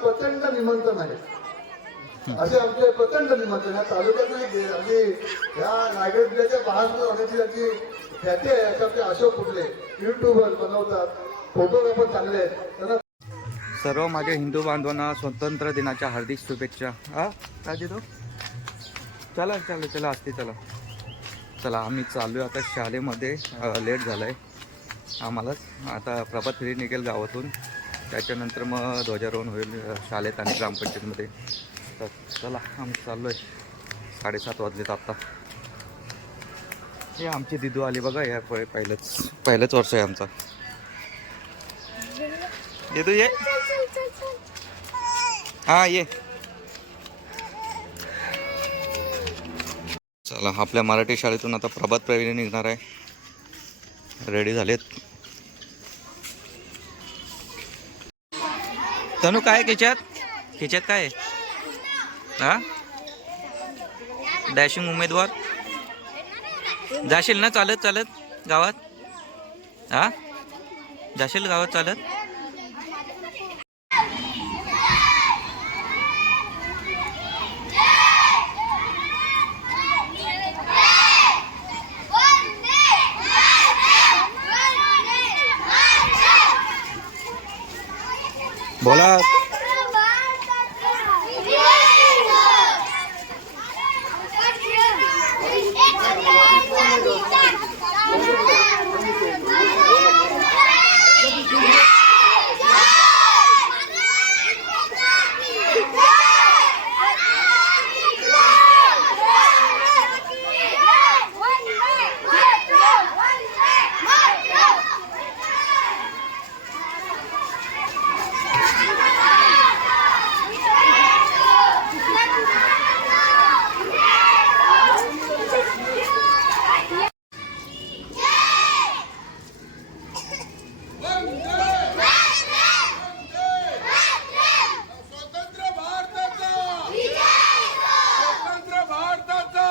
प्रचंड निमंत्रण आहे. असे आमचे प्रचंड निमंत्रण. या तालुक्यात नाही या रायगड जिल्ह्याच्या बाहेर होण्याची त्याची ख्याती आहे असे आमचे अशोक कुठले युट्यूबर बनवतात फोटोग्राफर चांगले आहेत. त्यांना सर्व माझ्या हिंदू बांधवांना स्वतंत्र दिनाच्या हार्दिक शुभेच्छा. हा? काय देतो? चला चला चला असते चला. चला आम्ही चालू आता शाळेमध्ये. लेट झालं आहे आम्हालाच. आता प्रभात फेरी निघेल गावातून. त्याच्यानंतर मग ध्वजारोहण होईल शाळेत आणि ग्रामपंचायतमध्ये. तर चला आम्ही चाललो आहे साडेसात वाजलेत आत्ता हे आमची दिदू आली बघा या पहिलंच पहिलंच वर्ष आहे आमचा. दिदू ये. हा ये. चला आपल्या मराठी शाळेतून आता प्रभात प्रवीण निघणार आहे. रेडी झालेत? तनु काय खिच्यात? खिच्यात काय आहे? हा? डॅशिंग उमेदवार? जाशील ना चालत चालत गावात? हा? जाशील गावात चालत? बोला स्वतंत्र भारताचा स्वतंत्र भारताचा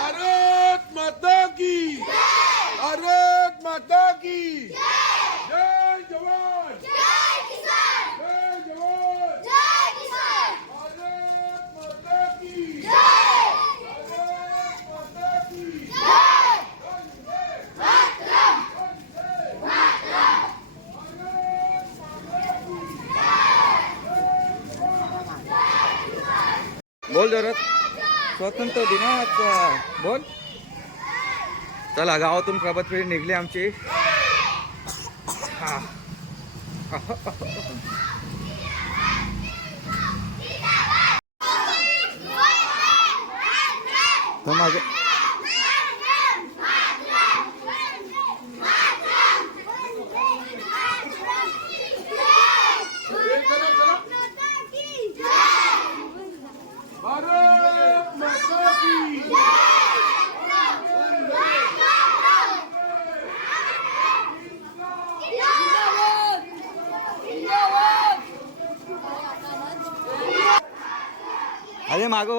भारत माता की भारत माता की जय जवान जय जवान भारत माता की भारत माता की बोल जोरात. स्वतंत्र दिनाचा. बोल. चला गावातून प्रभात फेरी निघली आमची. हा. तर माझं మాకు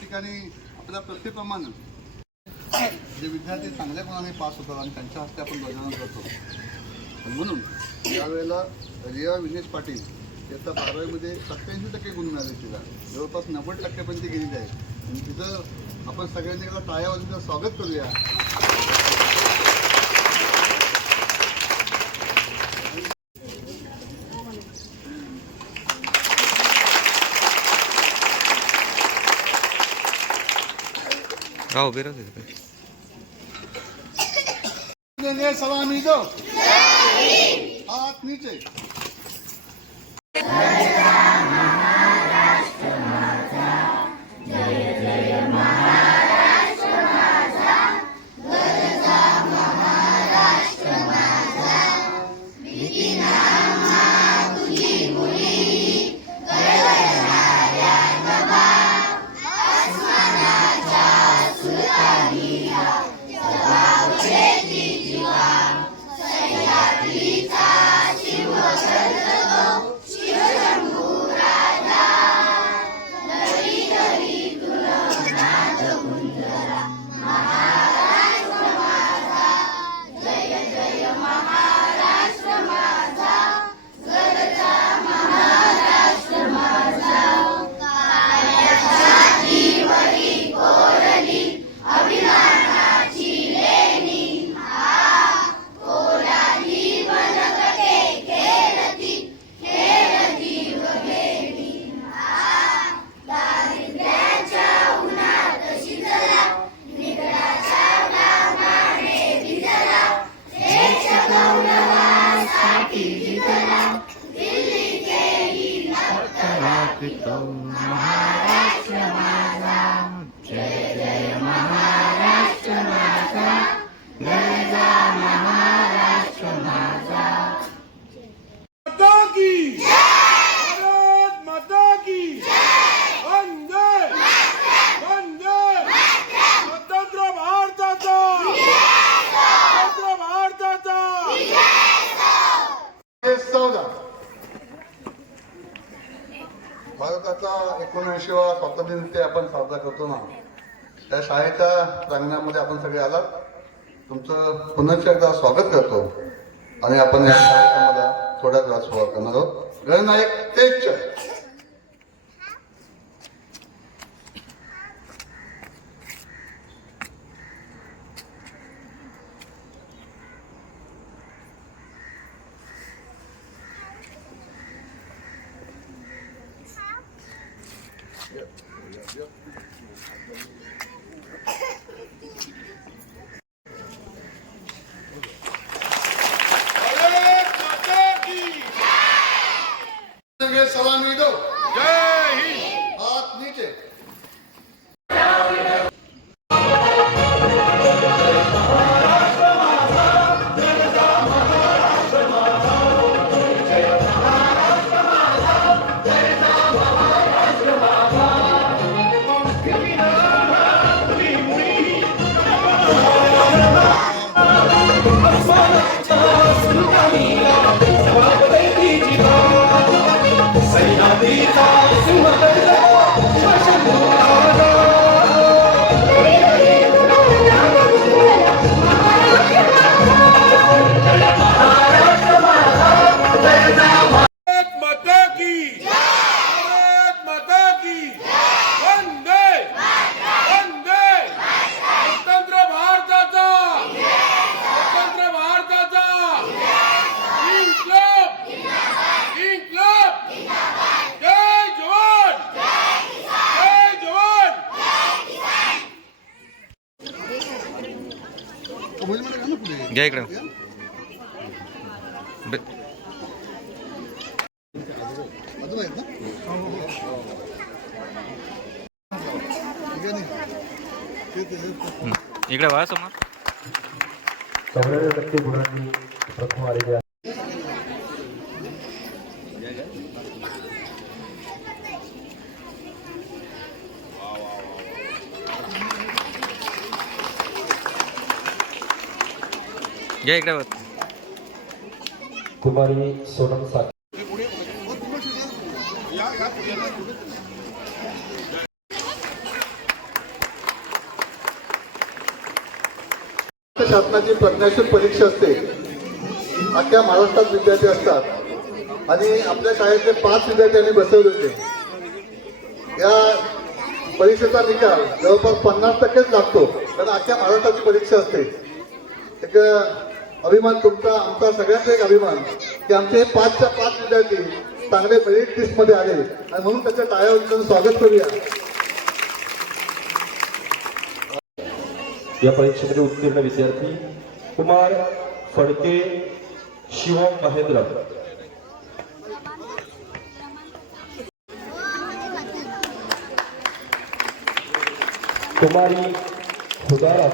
ठिकाणी आपल्या प्रथेप्रमाणे जे विद्यार्थी चांगल्या गुणाने पास होतात आणि त्यांच्या हस्ते आपण ध्वजारोहण करतो. म्हणून यावेळेला रिया विनेश पाटील याचा बारावीमध्ये सत्याऐंशी टक्के गुण मिळाले तिला. जवळपास नव्वद टक्क्यापर्यंत गेलेली आहे. आणि तिचं आपण सगळ्यांनी एकदा टाळ्या वाजून स्वागत करूया. हा उभे राहू तिथे. देंगे सलामी दो हाथ भारताचा स्वातंत्र्य दिन ते आपण साजरा करतो ना. त्या शाळेच्या प्रांगणामध्ये आपण सगळे आलात. तुमचं पुन्हा एकदा स्वागत करतो. आणि आपण या कार्यक्रमाला थोड्या वेळात सुरुवात करणार आहोत. गणनायक तेच घ्या इकडं. इकडे वा समोर. सगळ्या व्यक्ती गुणांनी प्रथम आलेले घ्या इकडे बस कुमारी सोनम शासनाची प्रज्ञाशील परीक्षा असते. अख्ख्या महाराष्ट्रात विद्यार्थी असतात. आणि आपल्या शाळेतले पाच विद्यार्थ्यांनी बसवले होते. या परीक्षेचा निकाल जवळपास पन्नास टक्केच लागतो. कारण अख्ख्या महाराष्ट्राची परीक्षा असते. एक अभिमान तुमचा आमचा सगळ्यांचा एक अभिमान. की आमचे पाचच्या पाच विद्यार्थी चांगले मेरिट लिस्टमध्ये आले. आणि म्हणून त्याच्या टाळ्या स्वागत करूया. या परीक्षेमध्ये उत्तीर्ण विद्यार्थी कुमार फडके शिवम महेंद्र. कुमारी हुदारा.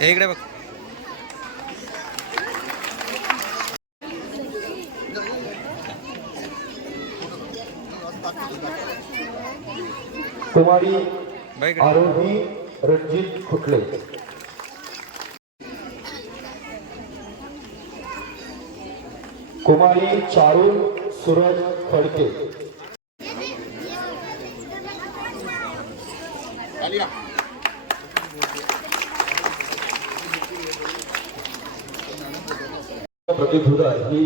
हे इकडे बघ. कुमारी. आरोही रणजित खुटले. कुमारी चारुल सूरज फडके प्रतिभूता ही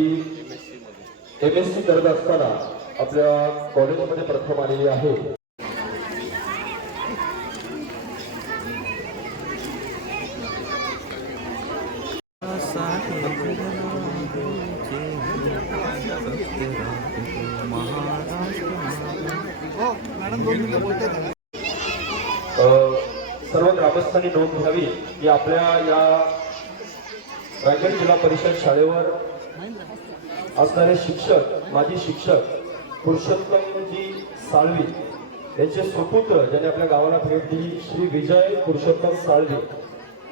एम एस सी करत असताना आपल्या कॉलेजमध्ये प्रथम आलेली आहे. रायगड शाळेवर असणारे शिक्षक माजी शिक्षक पुरुषोत्तमजी साळवी यांचे सुपुत्र ज्यांनी आपल्या गावाला भेट दिली श्री विजय पुरुषोत्तम साळवी.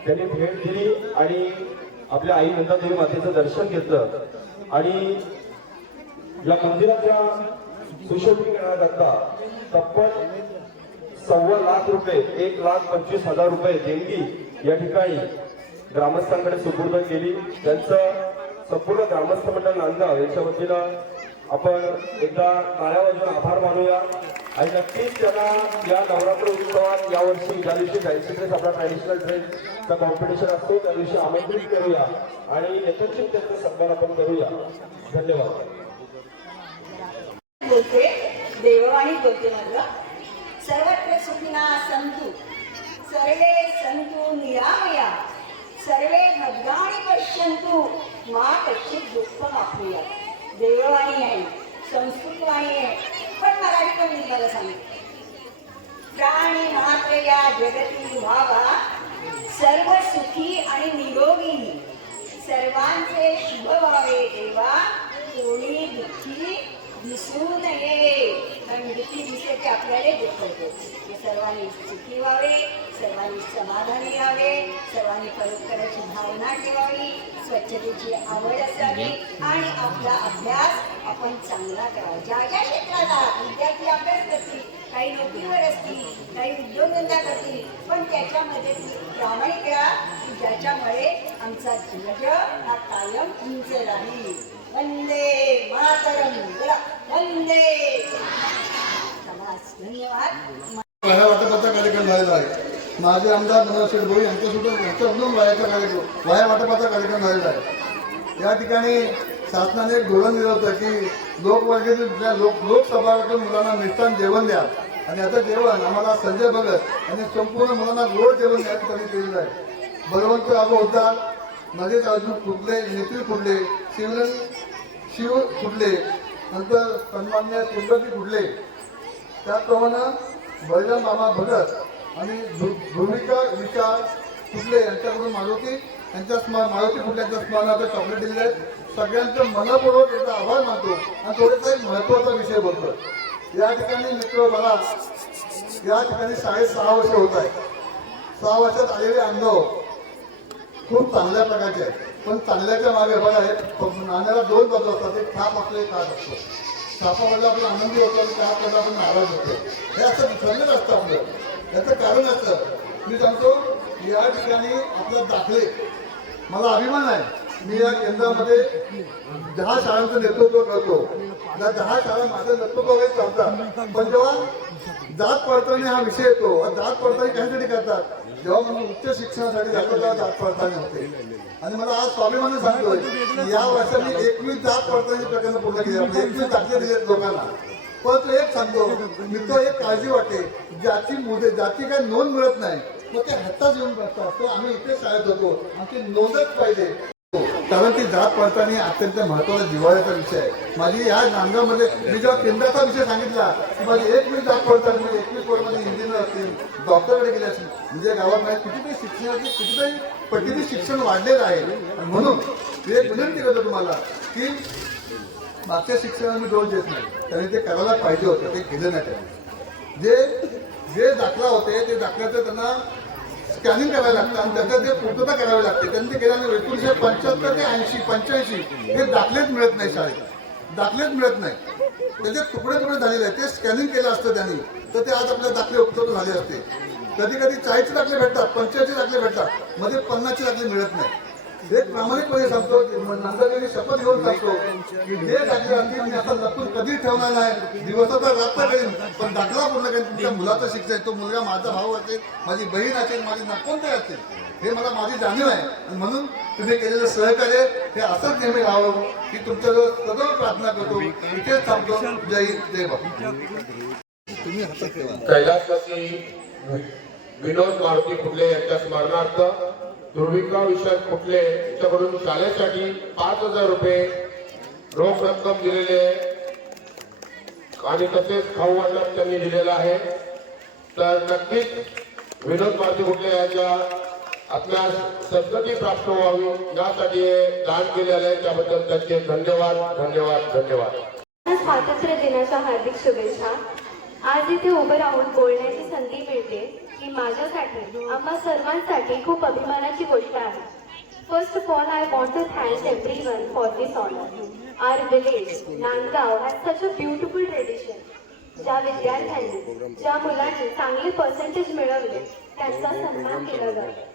त्यांनी भेट दिली आणि आपल्या आई नंदादेवी मातेचं दर्शन घेतलं आणि या मंदिराच्या सुशोभीकरणाकरता तब्बल सव्वा लाख रुपये एक लाख पंचवीस हजार रुपये देणगी या ठिकाणी ग्रामस्थांकडे सुपूर्द केली. त्यांचं संपूर्ण ग्रामस्थ मंडळ नांदगाव यांच्या वतीनं आपण एकदा टाळ्या आभार मानूया. आणि नक्कीच त्यांना या नवरात्र उत्सवात यावर्षी ज्या दिवशी फॅन्सी ड्रेस आपला ट्रॅडिशनल ड्रेसचा कॉम्पिटिशन असतो त्या दिवशी आमंत्रित करूया. आणि एकत्रित त्यांचा सन्मान आपण करूया. धन्यवाद. बोलते. देववाणी बोलते मात्र सर्वत्र सुखिना संतु. सर्वे संतु निरामया. सर्वे भद्राणी पश्यंतु मा कच्चित दुःख आपल्या देववाणी आहे संस्कृतवाणी आहे पण मराठी पण मी मला सांगितलं प्राणी मात्र या जगती व्हावा सर्व सुखी आणि निरोगी. सर्वांचे शुभ व्हावे देवा कोणी दुःखी दिसू नये. कारण दुःखी दिसले ते आपल्याला दुःख होते. सर्वांनी सुखी व्हावे. सर्वांनी समाधानी व्हावे. सर्वांनी परोपकाराची भावना ठेवावी. स्वच्छतेची आवड असावी. आणि आपला अभ्यास आपण चांगला करावा. ज्या ज्या क्षेत्राला विद्यार्थी अभ्यास करतील काही नोकरीवर असतील काही उद्योगधंदा करतील पण त्याच्यामध्ये ती प्रामाणिक राहा की ज्याच्यामुळे आमचा ध्वज हा कायम उंच राहील. वंदे मातरम. वंदे. समाज धन्यवाद. वाटपाचा कार्यक्रम झालेला आहे. माझे आमदार मनोहर शेडभोई यांच्यासुद्धा यांच्याकडून वायाचा कार्यक्रम वाया वाटपाचा कार्यक्रम झालेला आहे. या ठिकाणी शासनाने एक धोरण दिलं होतं की लोकवर्गेतील लोक लोकसभागातून मुलांना निष्ठान जेवण द्या. आणि आता जेवण आम्हाला संजय भगत आणि संपूर्ण मुलांना गोड जेवण द्यायचं त्यांनी केलेलं आहे. बलवंत आबो होता नगेश अर्जुन फुटले नितीन फुटले शिवरन शिव फुटले नंतर सन्मान्य त्रिंबकी फुटले. त्याप्रमाणे बळीराम मामा भगत आणि भूमिका विचार कुठले यांच्याकडून मारुती यांच्या स्मा मारुती फुटले यांच्या स्मरणार्थ चॉकलेट दिले आहेत. सगळ्यांचं मनपूर्वक याचा आभार मानतो आणि थोडेसा एक महत्त्वाचा विषय बोलतो. या ठिकाणी मित्र मला या ठिकाणी शाळेत सहा वर्ष होत आहे सहा वर्षात आलेले अनुभव खूप चांगल्या प्रकारचे आहेत. पण चांगल्याच्या मागे बघा आहे नाण्याला दोन बाजू असतात. एक थाप आपलं एक काट असतो. थापामध्ये आपण आनंदी होतो आणि कापमध्ये आपण नाराज होतो. हे असं ठरलेलं असतं आपलं. याचं कारण असतं मी सांगतो या ठिकाणी आपलं दाखले. मला अभिमान आहे. मी या केंद्रामध्ये दहा शाळांचं नेतृत्व करतो. त्या दहा शाळा माझं नेतृत्व वगैरे चालतात. पण जेव्हा जात पडताळणी हा विषय येतो जात पडताळणी कशासाठी करतात? जेव्हा मला उच्च शिक्षणासाठी जातो तेव्हा जात पडताळणी होते. आणि मला आज स्वाभिमान सांगतोय की या वर्षाने एकवीस जात पडताळणी प्रकरण पूर्ण केली. म्हणजे एकवीस दाखले दिलेत लोकांना. परंतु एक सांगतो मित्र एक काळजी वाटते ज्याची मुदे ज्याची काही नोंद मिळत नाही. मग ते हत्ताच येऊन बसतात तर आम्ही इथे शाळेत होतो. आमची नोंदच पाहिजे. कारण ती जात पडताना अत्यंत महत्त्वाचा दिवाळीचा विषय आहे. माझी या नांदगावमध्ये मी जेव्हा केंद्राचा विषय सांगितला की माझी एक मी जात पडताना म्हणजे एकवीस कोडमध्ये इंजिनियर असतील डॉक्टरकडे गेले असतील म्हणजे गावात नाही कितीतरी शिक्षणाची कितीतरी पटीने शिक्षण वाढलेलं आहे. म्हणून मी एक विनंती करतो तुम्हाला की मागच्या शिक्षणाला मी देत नाही. त्यांनी ते करायला पाहिजे होतं ते केलं नाही त्यांनी. जे जे दाखला होते ते दाखल्याचं त्यांना स्कॅनिंग करायला लागतं आणि त्याचं ते पूर्तता करावी लागते त्यांनी ते केल्याने एकोणीसशे पंच्याहत्तर ते ऐंशी पंच्याऐंशी हे दाखलेच मिळत नाही शाळेत. दाखलेच मिळत नाही. त्याचे तुकडे तुकडे झालेले आहेत ते स्कॅनिंग केलं असतं त्यांनी. तर ते आज आपल्या दाखले उपलब्ध झाले असते. कधी कधी चाळीसचे दाखले भेटतात पंच्याऐंशी दाखले भेटतात. मध्ये पन्नासचे दाखले मिळत नाही. हे प्रामाणिकपणे सांगतो नंतर शपथ घेऊन सांगतो की जे दाखले असतील मी आता लपून कधी ठेवणार नाही. दिवसाचा रात्र करेन पण दाखला पूर्ण करेन. तुमच्या मुलाचं शिक्षण तो मुलगा माझा भाऊ असेल माझी बहीण असेल माझी कोणते असेल हे मला माझी जाणीव आहे. आणि म्हणून तुम्ही केलेलं सहकार्य हे असंच नेहमी राहावं की तुमच्याजवळ सदैव प्रार्थना करतो. इथेच थांबतो. जय जय बाबा कैलासवासी विनोद मारुती फुले यांच्या स्मरणार्थ ध्रुविका विषय कुठले यांच्याकडून शाळेसाठी पाच हजार रुपये रोख रक्कम दिलेली आहे. आणि तसेच खाऊ वाटप त्यांनी दिलेलं आहे. तर नक्कीच विनोद मारुती कुठले यांच्या आपल्या सद्गती प्राप्त व्हावी यासाठी हे दान केलेलं आहे. त्याबद्दल त्यांचे धन्यवाद धन्यवाद धन्यवाद. स्वातंत्र्य दिनाच्या हार्दिक शुभेच्छा. आज इथे उभं राहून बोलण्याची संधी मिळते. ही माझ्यासाठी आम्हा सर्वांसाठी खूप अभिमानाची गोष्ट आहे. First of all I want to thank everyone for this honour our village Nandgaon has such a beautiful tradition ज्या विद्यार्थ्यांनी ज्या मुलांनी चांगले पर्सेंटेज मिळवले त्यांचा सन्मान केला जातो.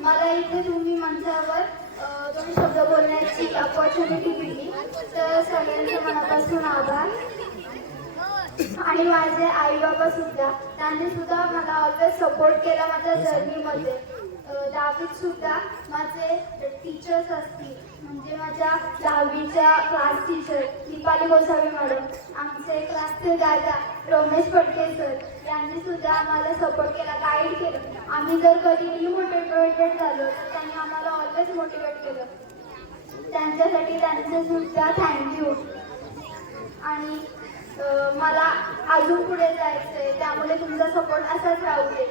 मला इथे तुम्ही मंचावर दोन शब्द बोलण्याची अपॉर्च्युनिटी दिली. तर सगळ्यांचे मनापासून आभार. आणि माझे आई बाबा सुद्धा त्यांनी सुद्धा मला ऑलवेज सपोर्ट केला माझ्या जर्नीमध्ये. दहावीत सुद्धा माझे टीचर्स असतील. म्हणजे माझ्या दहावीच्या class teacher Deepali Gosavi madam आमचे क्लासचे दादा रमेश फडके सर यांनी सुद्धा आम्हाला सपोर्ट केला गाईड केलं. आम्ही जर कधी डिमोटिवेटेड झालो तर त्यांनी आम्हाला ऑलवेज मोटिवेट केलं. त्यांच्यासाठी त्यांचं सुद्धा थँक्यू आणि मला अजून पुढे जायचं आहे त्यामुळे तुमचा सपोर्ट असाच राहू दे.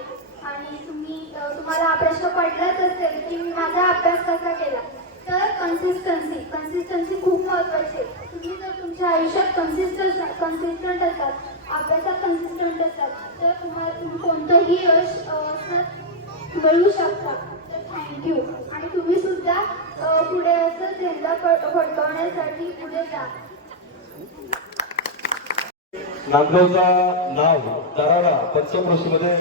आणि तुम्ही तुम्हाला प्रश्न पडलाच असेल की मी माझा अभ्यास कसा केला तर कन्सिस्टन्सी कन्सिस्टन्सी खूप महत्वाची आहे. तुम्ही जर तुमच्या आयुष्यात कन्सिस्टन्स कन्सिस्टंट असाल अभ्यासात कन्सिस्टंट असतात. तर तुम्हाला तुम्ही कोणतंही यश अं, असं मिळू शकता. तर थँक्यू आणि तुम्ही सुद्धा पुढे असं झेंडा फडकवण्यासाठी पुढे जा. नांदगावचा नाव दरारा पंचमृषीमध्ये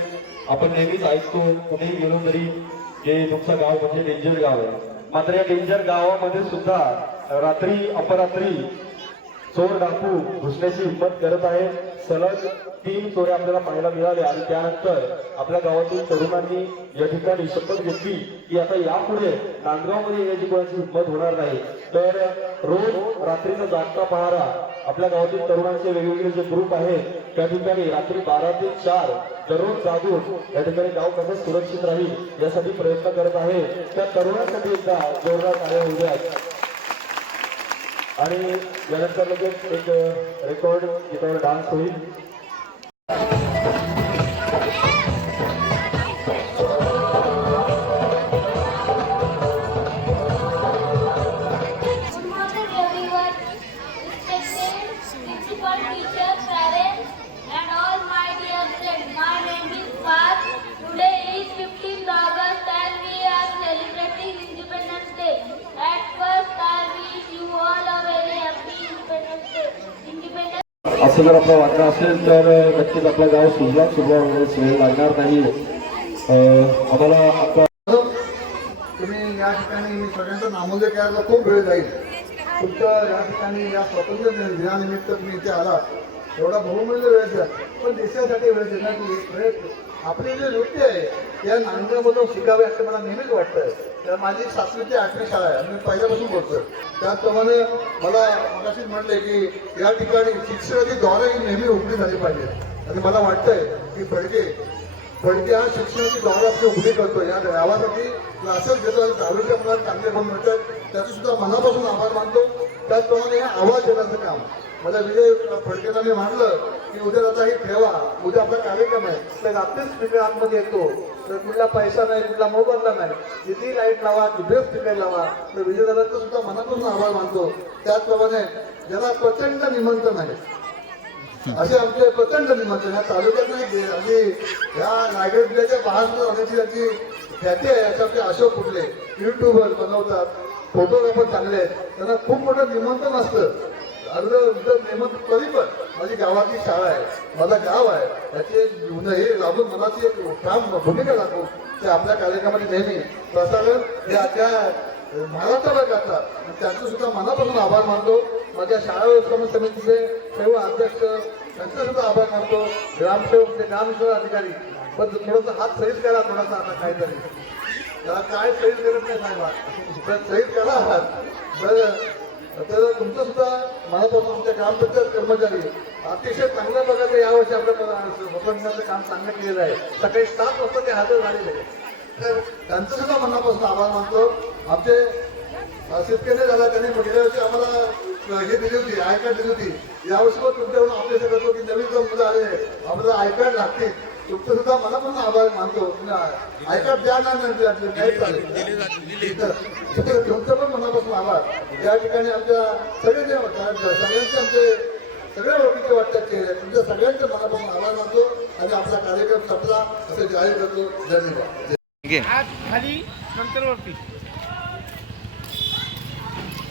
आपण नेहमीच ऐकतो कुठेही गेलो तरी हे तुमचं गाव म्हणजे डेंजर गाव आहे. मात्र या डेंजर गावामध्ये सुद्धा रात्री अपरात्री चोर डाकू घुसण्याची हिंमत करत आहे सलग तीन चोरे आपल्याला पाहायला मिळाले आणि त्यानंतर आपल्या गावातील तरुणांनी या ठिकाणी शपथ घेतली की आता यापुढे नांदगावमध्ये येण्याची कोणाची हिंमत होणार नाही. तर रोज रात्रीचा जागता पहारा आपल्या गावातील तरुणांचे वेगवेगळे जे ग्रुप आहेत त्या ठिकाणी रात्री बारा ते चार दररोज जागून या ठिकाणी गाव कसं सुरक्षित राहील यासाठी प्रयत्न करत आहे त्या तरुणांसाठी एकदा जोरदार कार्य होऊ द्या आणि यानंतर लगेच एक रेकॉर्ड गीतावर डान्स होईल. असं जर आपलं असेल तर नक्कीच आपला गाव सुजला सुजला होण्यास वेळ लागणार नाही. आम्हाला आपला तुम्ही या ठिकाणी मी सगळ्यांचा नामोदय करायला खूप वेळ जाईल. फक्त या ठिकाणी या स्वातंत्र्य दिनानिमित्त तुम्ही इथे आला. एवढा बहुमूल्य वेळ द्या पण देशासाठी वेळ देण्याची एक प्रयत्न. आपली जी आहे या नांदगावमधून शिकावे असं मला नेहमीच वाटतं तर माझी सातवी ते आठवी शाळा आहे. मी पहिल्यापासून बोलतोय. त्याचप्रमाणे मला मगाशीच म्हणले की या ठिकाणी शिक्षणाची द्वारे ही नेहमी उघडी झाली पाहिजे आणि मला वाटतंय की फडके फडके हा शिक्षणाची द्वारा आपली उघडी करतो या गावासाठी क्लासेस घेतो आणि दहावीच्या मुलांना चांगले गुण मिळतात. त्याचे सुद्धा मनापासून आभार मानतो. त्याचप्रमाणे हे आवाज देण्याचं काम. मला विजय फडकेला मी म्हटलं की उद्या आता ही ठेवा. उद्या आपला कार्यक्रम आहे. तर रात्रीच स्पीकर आतमध्ये येतो. तर कुठला पैसा नाही कुठला मोबदला नाही. किती लाइट लावा कुठे स्पीकर लावा तर विजयदादांचा सुद्धा मनापासून आभार मानतो. त्याचप्रमाणे ज्याला प्रचंड निमंत्रण आहे असे आमचे प्रचंड निमंत्रण या तालुक्यात नाही गे- अगदी या रायगड जिल्ह्याच्या बाहेर सुद्धा त्याची ख्याती आहे असे आमचे अशोक कुठले युट्यूबर बनवतात फोटोग्राफर चांगले आहेत त्यांना खूप मोठं निमंत्रण असतं. अर्ध इथं निमंत्रण तरी पण. माझी गावाची शाळा आहे माझा गाव आहे. त्याची एक गुण हे लागून मनाची एक काम भूमिका लागतो ते आपल्या कार्यक्रमाची नेहमी. प्रसारण हे त्या महाराष्ट्राला करतात आणि त्यांचं सुद्धा मनापासून आभार मानतो. माझ्या शाळा व्यवस्थापन समितीचे सर्व अध्यक्ष त्यांचा सुद्धा आभार मानतो. ग्रामसेवक ते ग्रामसेवक अधिकारी. पण थोडासा हात सहीत करा थोडासा आता काहीतरी. त्याला काय सहीच करत नाही साहेब? तर करा हात तर तर तुमचं सुद्धा मनापासून आमच्या ग्रामपंचायत कर्मचारी अतिशय चांगल्या प्रकारे यावर्षी आपल्या स्वतंत्राचं काम चांगलं केलेलं आहे. सकाळी सात वाजता ते हजर झालेले आहे. तर त्यांचं सुद्धा मनापासून आभार मानतो. आमचे शेतकरी झाला त्यांनी गेल्या वर्षी आम्हाला हे दिली होती आय दिली होती. यावर्षी पण तुमच्याकडून अपेक्षा सगळं की नवीन मुलं आले आपल्याला आय लागतील. तुमचं सुद्धा मनापासून आभार मानतो. कार्ड द्या ना नाही नाही चालेल तुमचं पण मनापासून आभार. या ठिकाणी आमच्या सगळे जे सगळ्यांचे आमचे सगळ्या ओळखीचे वाटतात चेहरे तुमच्या सगळ्यांचे मनापासून आभार मानतो आणि आपला कार्यक्रम संपला. असं जाहीर करतो. धन्यवाद. आज खाली नंतर वरती.